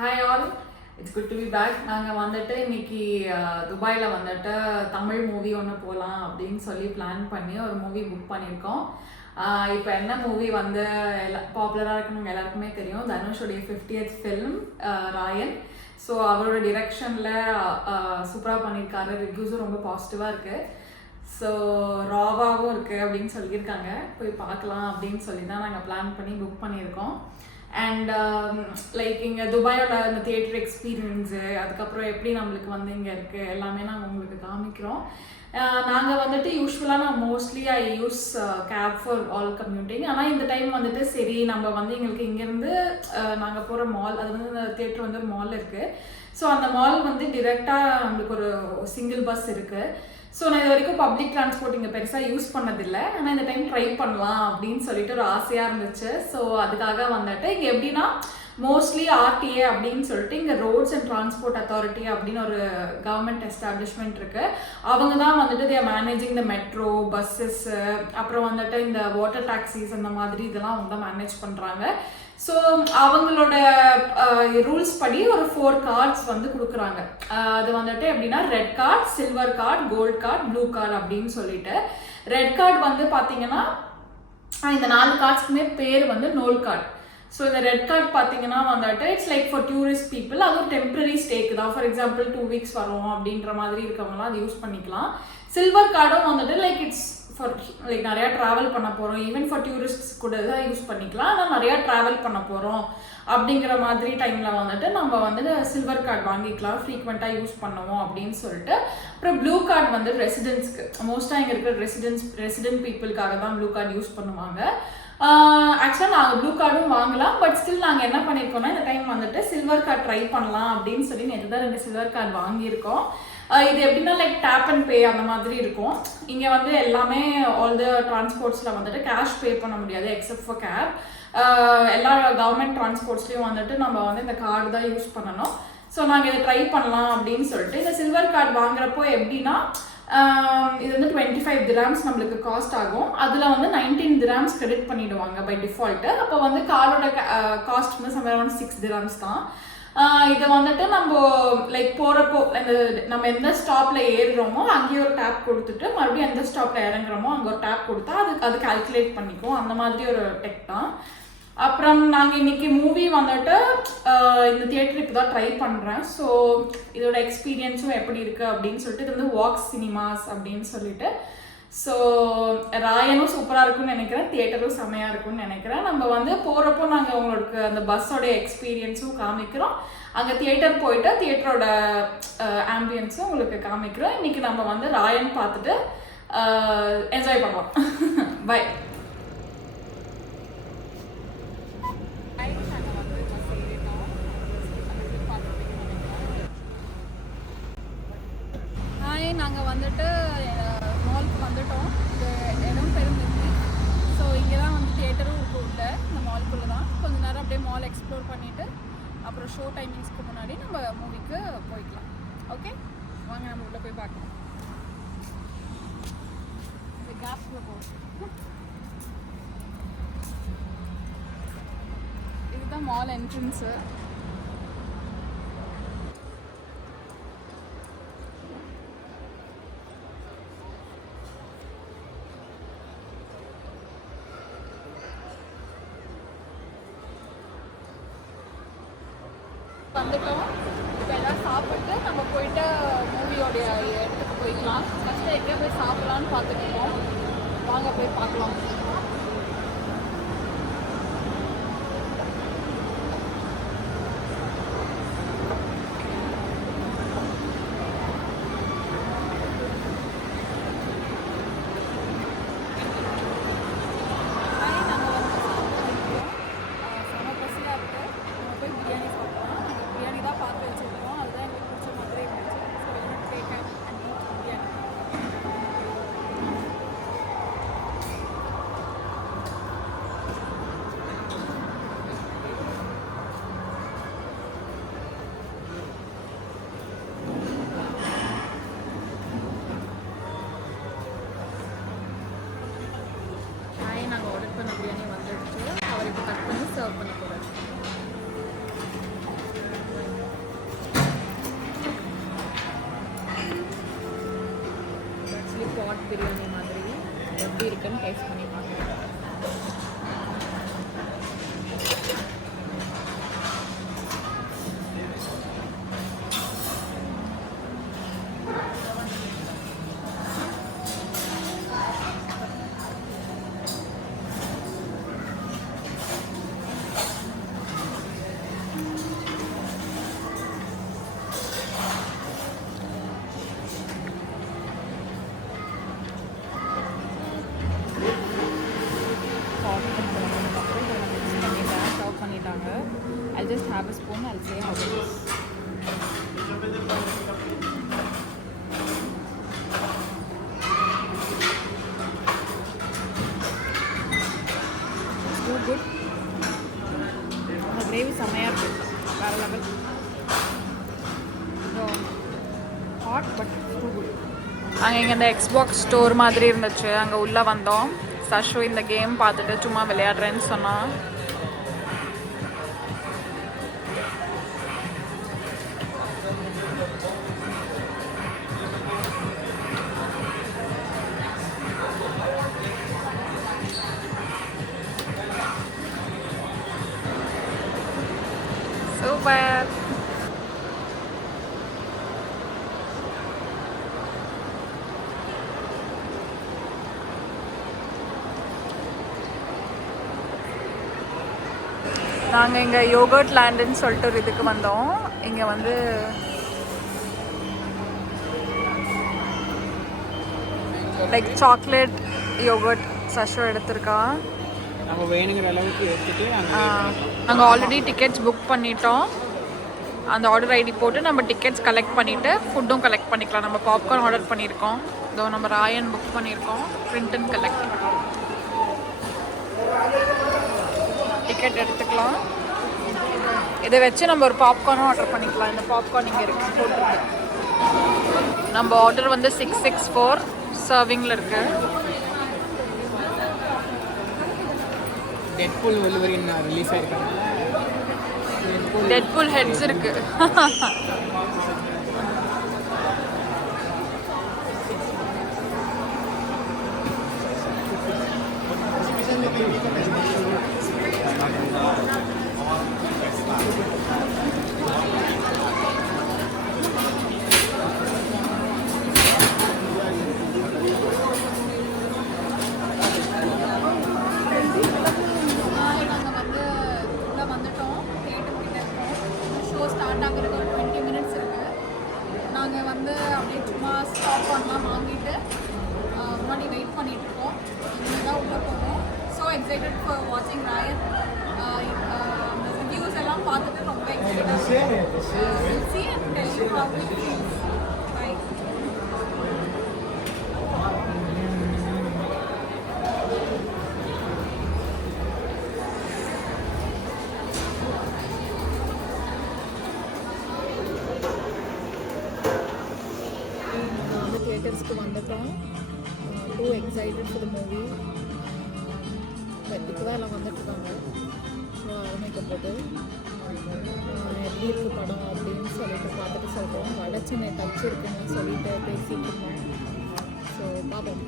Hi all, it's good to be back. நாங்கள் வந்துட்டு இன்னைக்கு துபாயில் வந்துட்டு தமிழ் மூவி ஒன்று போகலாம் அப்படின்னு சொல்லி பிளான் பண்ணி ஒரு மூவி புக் பண்ணியிருக்கோம். இப்போ என்ன மூவி வந்து பாப்புலராக இருக்கணும் எல்லாருக்குமே தெரியும், தனுஷோடைய 50th ஃபிலிம் ராயன். ஸோ அவரோட டிரெக்ஷனில் சூப்பராக பண்ணியிருக்காரு, ரிவ்யூஸும் ரொம்ப பாசிட்டிவாக இருக்குது. ஸோ ராவாகவும் இருக்குது அப்படின்னு சொல்லியிருக்காங்க. போய் பார்க்கலாம் அப்படின்னு சொல்லி தான் நாங்கள் பிளான் பண்ணி புக் பண்ணியிருக்கோம். அண்ட் லைக் இங்கே துபாயோட இந்த தியேட்டர் எக்ஸ்பீரியன்ஸு, அதுக்கப்புறம் எப்படி நம்மளுக்கு வந்து இங்கே இருக்குது எல்லாமே நாங்கள் உங்களுக்கு காமிக்கிறோம். நாங்கள் வந்துட்டு யூஸ்வலாக நான் mostly I use cab for all commuting. ஆனால் இந்த டைம் வந்துட்டு சரி நம்ம வந்து எங்களுக்கு இங்கேருந்து நாங்கள் போகிற மால், அது வந்து இந்த தியேட்டர் வந்து ஒரு மால் இருக்குது. ஸோ அந்த மால் வந்து டிரெக்டாக நம்மளுக்கு ஒரு சிங்கிள் பஸ் இருக்குது. ஸோ நான் இது வரைக்கும் பப்ளிக் டிரான்ஸ்போர்ட் இங்கே பெருசாக யூஸ் பண்ணதில்லை, ஆனால் இந்த டைம் ட்ரை பண்ணலாம் அப்படின்னு சொல்லிட்டு ஒரு ஆசையாக இருந்துச்சு. ஸோ அதுக்காக வந்துட்டு இங்கே எப்படின்னா மோஸ்ட்லி ஆர்டிஏ அப்படின்னு சொல்லிட்டு இங்கே ரோட்ஸ் அண்ட் டிரான்ஸ்போர்ட் அத்தாரிட்டி அப்படின்னு ஒரு கவர்மெண்ட் எஸ்டாப்ளிஷ்மெண்ட் இருக்குது. அவங்க தான் வந்துட்டு தே மேனேஜிங் த மெட்ரோ பஸ்ஸஸ்ஸு, அப்புறம் வந்துட்டு இந்த வாட்டர் டாக்ஸிஸ் அந்த மாதிரி இதெல்லாம் அவங்க தான் மேனேஜ் பண்ணுறாங்க. ஸோ அவங்களோட ரூல்ஸ் படி ஒரு 4 கார்ட்ஸ் வந்து கொடுக்குறாங்க. அது வந்துட்டு எப்படின்னா red card, silver card, gold card, blue card அப்படின்னு சொல்லிட்டு. ரெட் கார்டு வந்து பார்த்தீங்கன்னா இந்த 4 கார்ட்ஸ்க்குமே பேர் வந்து நோல் கார்டு. ஸோ இந்த ரெட் கார்டு பார்த்தீங்கன்னா வந்துட்டு it's like for tourist people. அது ஒரு டெம்பரரி ஸ்டேக்கு தான். ஃபார் எக்ஸாம்பிள் 2 வீக்ஸ் வரும் அப்படின்ற மாதிரி இருக்கவங்களாம் அது யூஸ் பண்ணிக்கலாம். சில்வர் கார்டும் வந்துட்டு லைக் இட்ஸ் ஃபார் லைக் நிறையா ட்ராவல் பண்ண போகிறோம், ஈவன் ஃபார் டூரிஸ்ட்ஸ் கூட தான் யூஸ் பண்ணிக்கலாம். ஆனால் நிறையா ட்ராவல் பண்ண போகிறோம் அப்படிங்கிற மாதிரி டைமில் வந்துட்டு நம்ம வந்துட்டு சில்வர் கார்டு வாங்கிக்கலாம், ஃப்ரீக்வெண்ட்டாக யூஸ் பண்ணுவோம் அப்படின்னு சொல்லிட்டு. அப்புறம் ப்ளூ கார்டு வந்து ரெசிடென்ட்ஸ்க்கு, மோஸ்ட்டாக இங்கே இருக்கிற ரெசிடென்ட் பீப்புளுக்காக தான் ப்ளூ கார்டு யூஸ் பண்ணுவாங்க. ஆக்சுவலாக நாங்கள் ப்ளூ கார்டும் வாங்கலாம், பட் ஸ்டில் நாங்கள் என்ன பண்ணியிருக்கோம்னா இந்த டைம் வந்துட்டு சில்வர் கார்டு ட்ரை பண்ணலாம் அப்படின்னு சொல்லி நேற்று தான் 2 சில்வர் கார்டு வாங்கியிருக்கோம். இது எப்படின்னா லைக் டேப் அண்ட் பே அந்த மாதிரி இருக்கும். இங்கே வந்து எல்லாமே ஆல் த டிரான்ஸ்போர்ட்ஸில் வந்துட்டு கேஷ் பே பண்ண முடியாது எக்ஸப்ட் ஃபார் கேப். எல்லா கவர்மெண்ட் டிரான்ஸ்போர்ட்ஸ்லேயும் வந்துட்டு நம்ம வந்து இந்த கார்டு தான் யூஸ் பண்ணணும். ஸோ நாங்கள் இதை ட்ரை பண்ணலாம் அப்படின்னு சொல்லிட்டு இந்த சில்வர் கார்டு வாங்குறப்போ எப்படின்னா இது வந்து 25 dirhams நம்மளுக்கு காஸ்ட் ஆகும். அதில் வந்து 19 dirhams கிரெடிட் பண்ணிவிடுவாங்க பை டிஃபால்ட்டு. அப்போ வந்து கார்டோட காஸ்ட் வந்து சம்வேர் அரௌண்ட் 6 dirhams தான். இதை வந்துட்டு நம்ம லைக் போகிறப்போ இந்த நம்ம எந்த ஸ்டாப்பில் ஏறுறோமோ அங்கேயே ஒரு டேப் கொடுத்துட்டு மறுபடியும் எந்த ஸ்டாப்பில் இறங்குறோமோ அங்கே ஒரு டேப் கொடுத்தா அது கால்குலேட் பண்ணிக்கும். அந்த மாதிரி ஒரு டெக் தான். அப்புறம் நாங்கள் இன்றைக்கி மூவி வந்துட்டு இந்த தியேட்டர் இப்போ தான் ட்ரை பண்ணுறேன். ஸோ இதோட எக்ஸ்பீரியன்ஸும் எப்படி இருக்குது அப்படின்னு சொல்லிட்டு இது வந்து வாக்ஸ் சினிமாஸ் அப்படின்னு சொல்லிட்டு. ஸோ ராயனும் சூப்பராக இருக்குன்னு நினைக்கிறேன், தியேட்டரும் செம்மையாக இருக்குன்னு நினைக்கிறேன். நம்ம வந்து போகிறப்போ நாங்கள் உங்களுக்கு அந்த பஸ்ஸோடைய எக்ஸ்பீரியன்ஸும் காமிக்கிறோம், அங்கே தியேட்டர் போயிட்டு தியேட்டரோட ஆம்பியன்ஸும் உங்களுக்கு காமிக்கிறோம். இன்றைக்கி நம்ம வந்து ராயன் பார்த்துட்டு என்ஜாய் பண்ணலாம். பை. நாங்கள் வந்துட்டு மாலுக்கு வந்துட்டோம். இந்த இடம் பெருமிருத்தி. ஸோ இங்கே தான் வந்து தியேட்டரும் இருக்கும் உள்ள, இந்த மாலுக்குள்ளே தான். கொஞ்சம் நேரம் அப்படியே மால் எக்ஸ்ப்ளோர் பண்ணிவிட்டு அப்புறம் ஷோ டைமிங்ஸ்க்கு முன்னாடி நம்ம மூவிக்கு போய்க்கலாம். ஓகே வாங்க நம்ம உள்ளே போய் பார்க்கலாம். இந்த கேப்ஸில் போகும். இதுதான் மால் என்ட்ரன்ஸு. வந்துட்டோம். இப்போ எல்லாம் சாப்பிட்டு நம்ம போயிட்டு மூவியோடைய இடத்துக்கு போய்க்கலாம். ஃபஸ்ட்டு எங்கே போய் சாப்பிட்லான்னு பார்த்துருக்கோம், வாங்க போய் பார்க்கலாம். இருக்குன்னு டேஸ்ட் பண்ணி பார்க்கலாம். I'll just have a spoon. I'll say how it is. It's too good. The gravy is amazing. Very level. So hot but too good. அங்கே இங்கே இந்த எக்ஸ்பாக்ஸ் ஸ்டோர் மாதிரி இருந்துச்சு. அங்கே உள்ளே வந்தோம். சஷு இந்த கேம் பார்த்துட்டு சும்மா விளையாடுறேன்னு சொன்னான். Super. நாங்கள் இங்கே யோகர்ட் லேண்டுன்னு சொல்லிட்டு ஒரு இதுக்கு வந்தோம். இங்கே வந்து லைக் சாக்லேட் யோகர்ட் சஷோ எடுத்திருக்கா. நம்ம வேணுங்கிற அளவுக்கு எடுத்துட்டு நாங்கள் ஆல்ரெடி டிக்கெட்ஸ் புக் பண்ணிட்டோம். அந்த ஆர்டர் ஐடி போட்டு நம்ம டிக்கெட்ஸ் கலெக்ட் பண்ணிவிட்டு ஃபுட்டும் கலெக்ட் பண்ணிக்கலாம். நம்ம பாப்கார்ன் ஆர்டர் பண்ணியிருக்கோம். இதோ நம்ம ராயன் புக் பண்ணியிருக்கோம். பிரிண்ட் அண்ட் கலெக்ட் டிக்கெட் எடுத்துக்கலாம். இதை வச்சு நம்ம ஒரு பாப்கார்னும் ஆர்டர் பண்ணிக்கலாம். இந்த பாப்கார்ன் இங்கே இருக்குது போட்டிருக்கு. நம்ம ஆர்டர் வந்து 664 சர்விங்கில் இருக்குது. டெட்பூல் வொல்வரின் ரிலீஸ் ஆயிருக்காங்க. டெட்பூல் ஹெட்ஸ் இருக்கு. ஸ்டார்ட் ஆகுறது ஒரு 20 மினிட்ஸ் இருக்குது. நாங்கள் வந்து அப்படியே சும்மா ஸ்டாப் பண்ணலாம் வாங்கிட்டு முன்னாடி வெயிட் பண்ணிகிட்ருக்கோம். இங்கே தான் உள்ளே போகிறோம். ஸோ எக்ஸைட்டட் ஃபார் வாட்சிங் ராயன். அந்த ரிவ்யூஸ் எல்லாம் பார்த்துட்டு ரொம்ப எக்ஸைட்டடாக see and tell you how it feels. Right. தியேட்டர்ஸ்க்கு வந்துட்டோம். Two excited for the movie. இப்போ தான் எல்லாம் வந்துட்டுருக்காங்க. ஸோ ஆரம்பிக்க போது எப்படி இருக்குது படம் அப்படின்னு சொல்லிட்டு பார்த்துட்டு சொல்கிறோம். வடச்சென்னை டச் இருக்குன்னு சொல்லிட்டு பேசிட்டு இருந்தோம். ஸோ பார்ப்போம்.